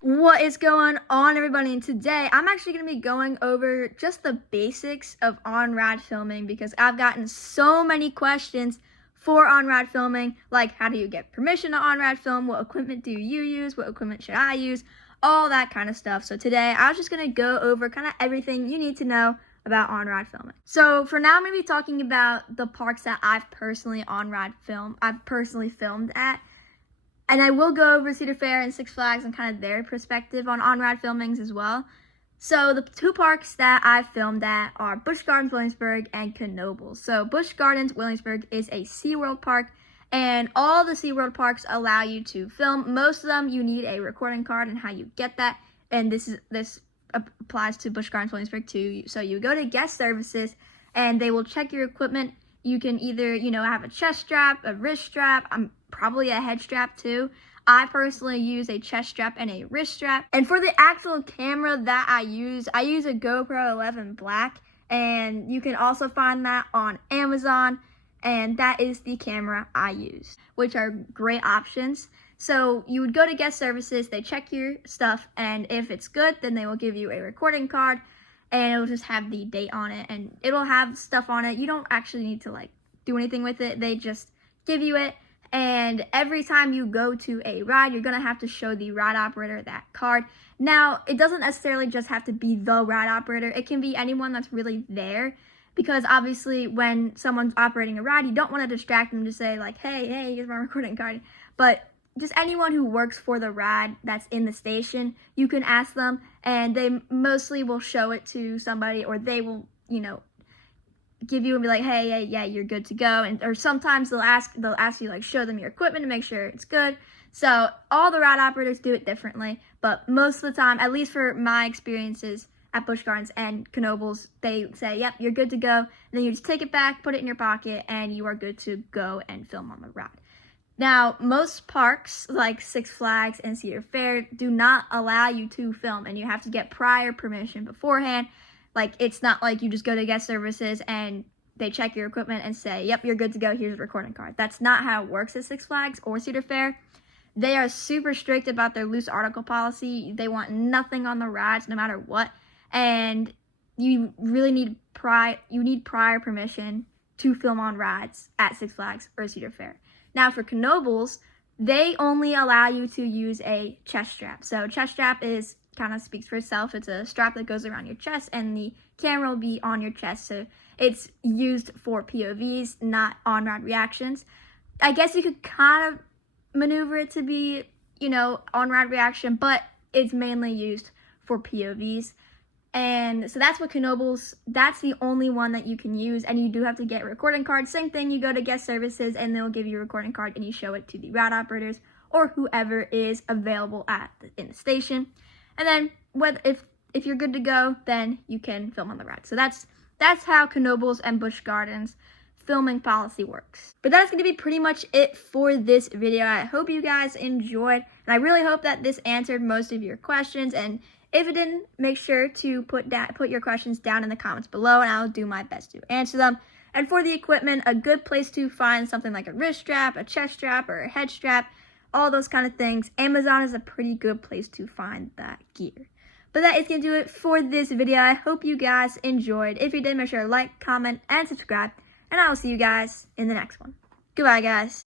What is going on, everybody? And today I'm actually going to be going over just the basics of on-rad filming because I've gotten so many questions for on-rad filming, like how do you get permission to on-rad film, what equipment do you use, what equipment should I use, all that kind of stuff. So today I was just going to go over kind of everything you need to know about on-rad filming. So for now, I'm going to be talking about the parks that I've personally filmed at. And I will go over Cedar Fair and Six Flags and kind of their perspective on-rad filmings as well. So the two parks that I've filmed at are Busch Gardens Williamsburg and Knoebels. So Busch Gardens Williamsburg is a SeaWorld park, and all the SeaWorld parks allow you to film. Most of them you need a recording card and how you get that, and this applies to Busch Gardens Williamsburg too. So you go to guest services and they will check your equipment. You can either, have a chest strap, a wrist strap, probably a head strap too. I personally use a chest strap and a wrist strap. And for the actual camera that I use a GoPro 11 Black, and you can also find that on Amazon, and that is the camera I use, which are great options. So you would go to guest services, they check your stuff, and if it's good, then they will give you a recording card, and it'll just have the date on it, and it'll have stuff on it. You don't actually need to do anything with it. They just give you it, and every time you go to a ride, you're gonna have to show the ride operator that card. Now, it doesn't necessarily just have to be the ride operator. It can be anyone that's really there, because obviously when someone's operating a ride, you don't want to distract them to say hey, here's my recording card. But just anyone who works for the ride that's in the station, you can ask them, and they mostly will show it to somebody, or they will, give you and be like, hey, yeah, you're good to go. Or sometimes they'll ask you, show them your equipment to make sure it's good. So all the ride operators do it differently, but most of the time, at least for my experiences at Busch Gardens and Knoebels, they say, yep, you're good to go. And then you just take it back, put it in your pocket, and you are good to go and film on the ride. Now, most parks like Six Flags and Cedar Fair do not allow you to film, and you have to get prior permission beforehand. It's not like you just go to guest services and they check your equipment and say, yep, you're good to go, here's a recording card. That's not how it works at Six Flags or Cedar Fair. They are super strict about their loose article policy. They want nothing on the rides no matter what, and you really need prior permission to film on rides at Six Flags or Cedar Fair. Now for Knoebels, they only allow you to use a chest strap. So chest strap kind of speaks for itself. It's a strap that goes around your chest, and the camera will be on your chest. So it's used for POVs, not on-rad reactions. I guess you could kind of maneuver it to be, on-rad reaction, but it's mainly used for POVs. And so that's what Knoebels, that's the only one that you can use, and you do have to get a recording card. Same thing, you go to guest services and they'll give you a recording card and you show it to the ride operators or whoever is available in the station. And then if you're good to go, then you can film on the ride. So that's how Knoebels and Busch Gardens filming policy works. But that's going to be pretty much it for this video. I hope you guys enjoyed, and I really hope that this answered most of your questions. And if it didn't, make sure to put your questions down in the comments below, and I'll do my best to answer them. And for the equipment, a good place to find something like a wrist strap, a chest strap, or a head strap, all those kind of things, Amazon is a pretty good place to find that gear. But that is going to do it for this video. I hope you guys enjoyed. If you did, make sure to like, comment, and subscribe, and I will see you guys in the next one. Goodbye, guys.